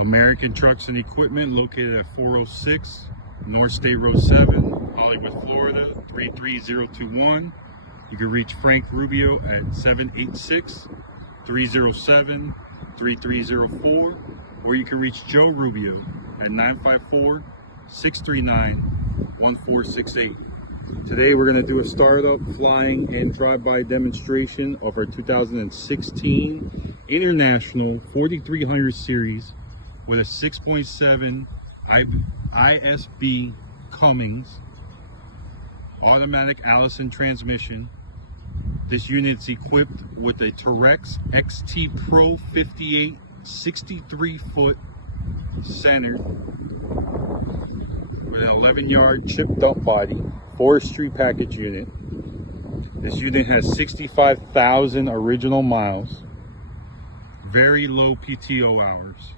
American Trucks and Equipment, located at 406 North State Road 7, Hollywood, Florida 33021. You can reach Frank Rubio at 786-307-3304, or you can reach Joe Rubio at 954-639-1468. Today we're going to do a startup, flying, and drive-by demonstration of our 2016 International 4300 Series with a 6.7 ISB Cummins automatic Allison transmission. This unit's equipped with a Terex XT Pro 58 63-foot center with an 11-yard chipped up body, Forestry package unit. This unit has 65,000 original miles, very low PTO hours.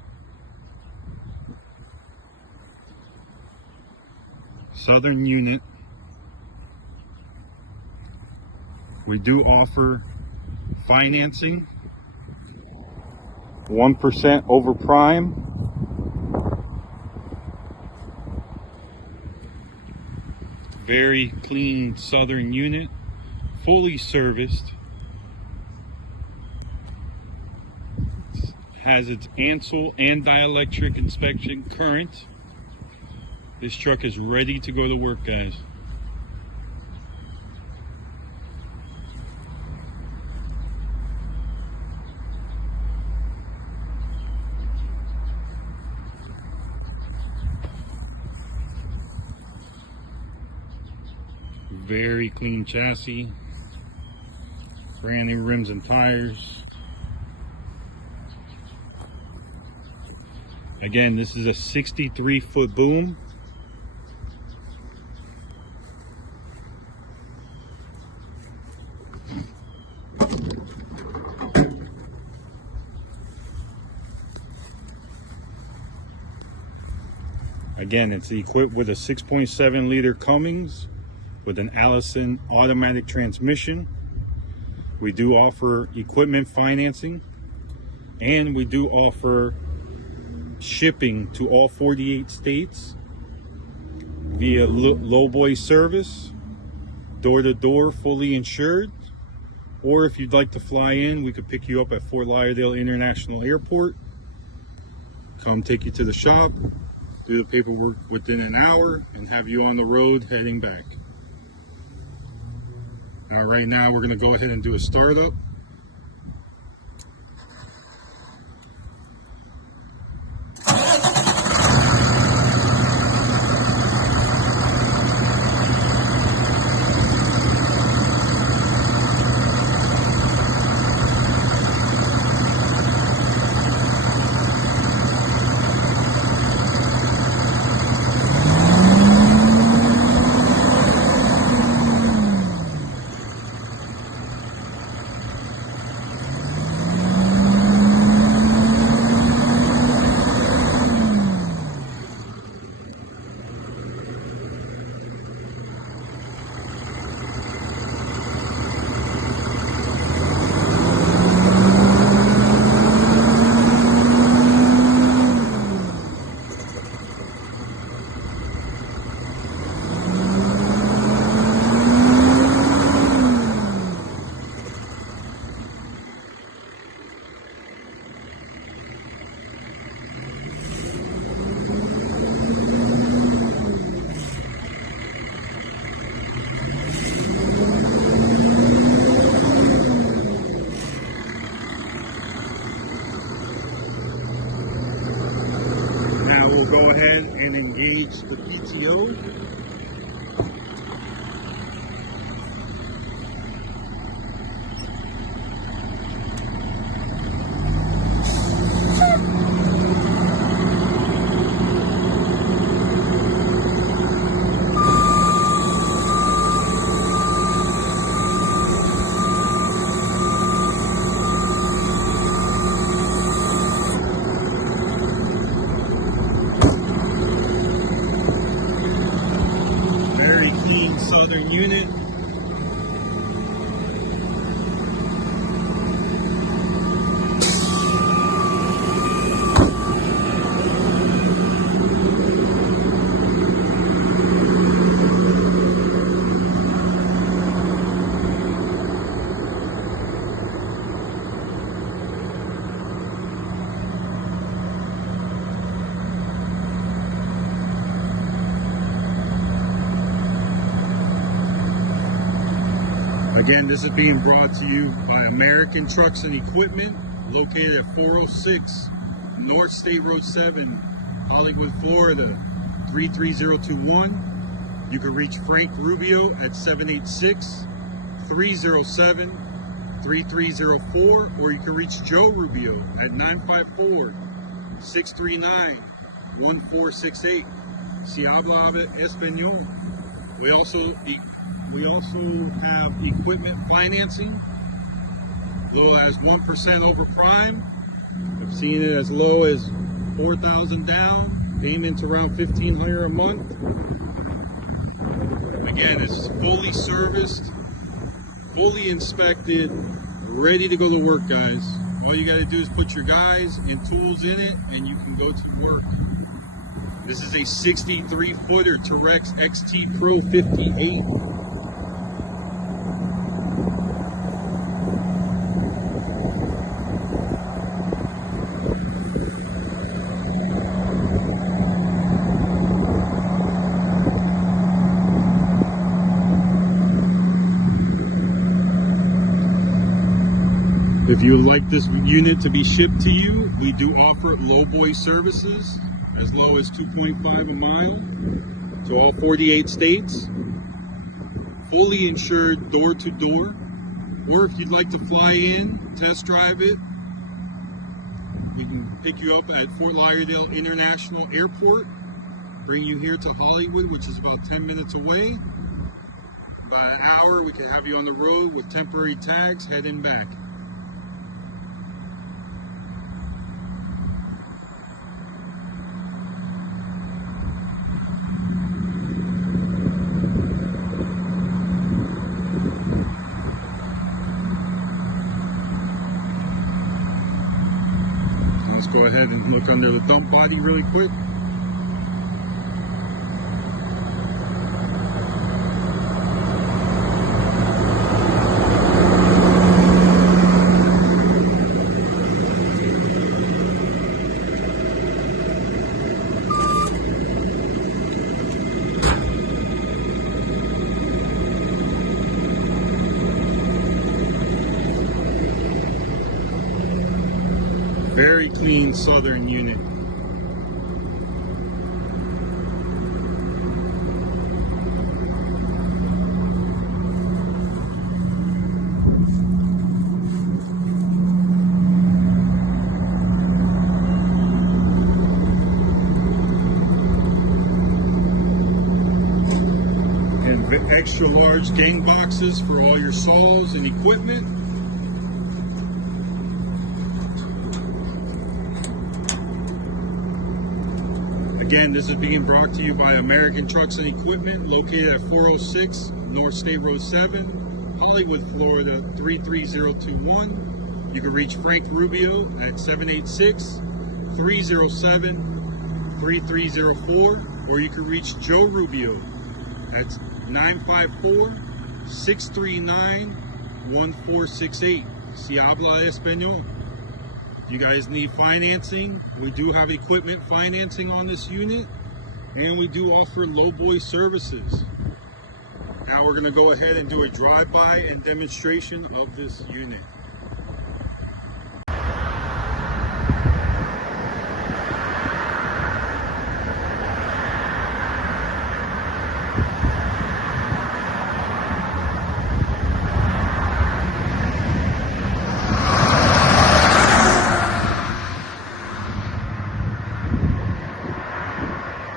Southern unit. We do offer financing, 1% over prime. Very clean Southern unit, fully serviced. Has its ANSEL and dielectric inspection current. This truck is ready to go to work, guys. Very clean chassis, brand new rims and tires. Again, this is a 63-foot boom. Again, it's equipped with a 6.7 liter Cummins with an Allison automatic transmission. We do offer equipment financing, and we do offer shipping to all 48 states via lowboy service, door-to-door, fully insured. Or if you'd like to fly in, we could pick you up at Fort Lauderdale International Airport, come take you to the shop, do the paperwork within an hour, and have you on the road heading back. Right now we're going to go ahead and do a startup. Go ahead and engage the PTO. Southern unit. Again, this is being brought to you by American Trucks and Equipment, located at 406 North State Road 7, Hollywood, Florida, 33021. You can reach Frank Rubio at 786-307-3304, or you can reach Joe Rubio at 954-639-1468. Si habla español. We also have equipment financing, low as 1% over prime. I've seen it as low as $4,000 down, payments around $1,500 a month. Again, it's fully serviced, fully inspected, ready to go to work, guys. All you got to do is put your guys and tools in it, and you can go to work. This is a 63-footer Terex XT Pro 58. If you would like this unit to be shipped to you, we do offer lowboy services as low as 2.5 a mile to all 48 states. Fully insured door to door. Or if you'd like to fly in, test drive it, we can pick you up at Fort Lauderdale International Airport, bring you here to Hollywood, which is about 10 minutes away. About an hour, we can have you on the road with temporary tags heading back. Let's go ahead and look under the dump body really quick. Very clean Southern unit. And extra large gang boxes for all your saws and equipment. Again, this is being brought to you by American Trucks and Equipment, located at 406 North State Road 7, Hollywood, Florida, 33021. You can reach Frank Rubio at 786-307-3304, or you can reach Joe Rubio at 954-639-1468. Si habla español. You guys need financing, we do have equipment financing on this unit, and we do offer lowboy services. Now we're going to go ahead and do a drive-by and demonstration of this unit.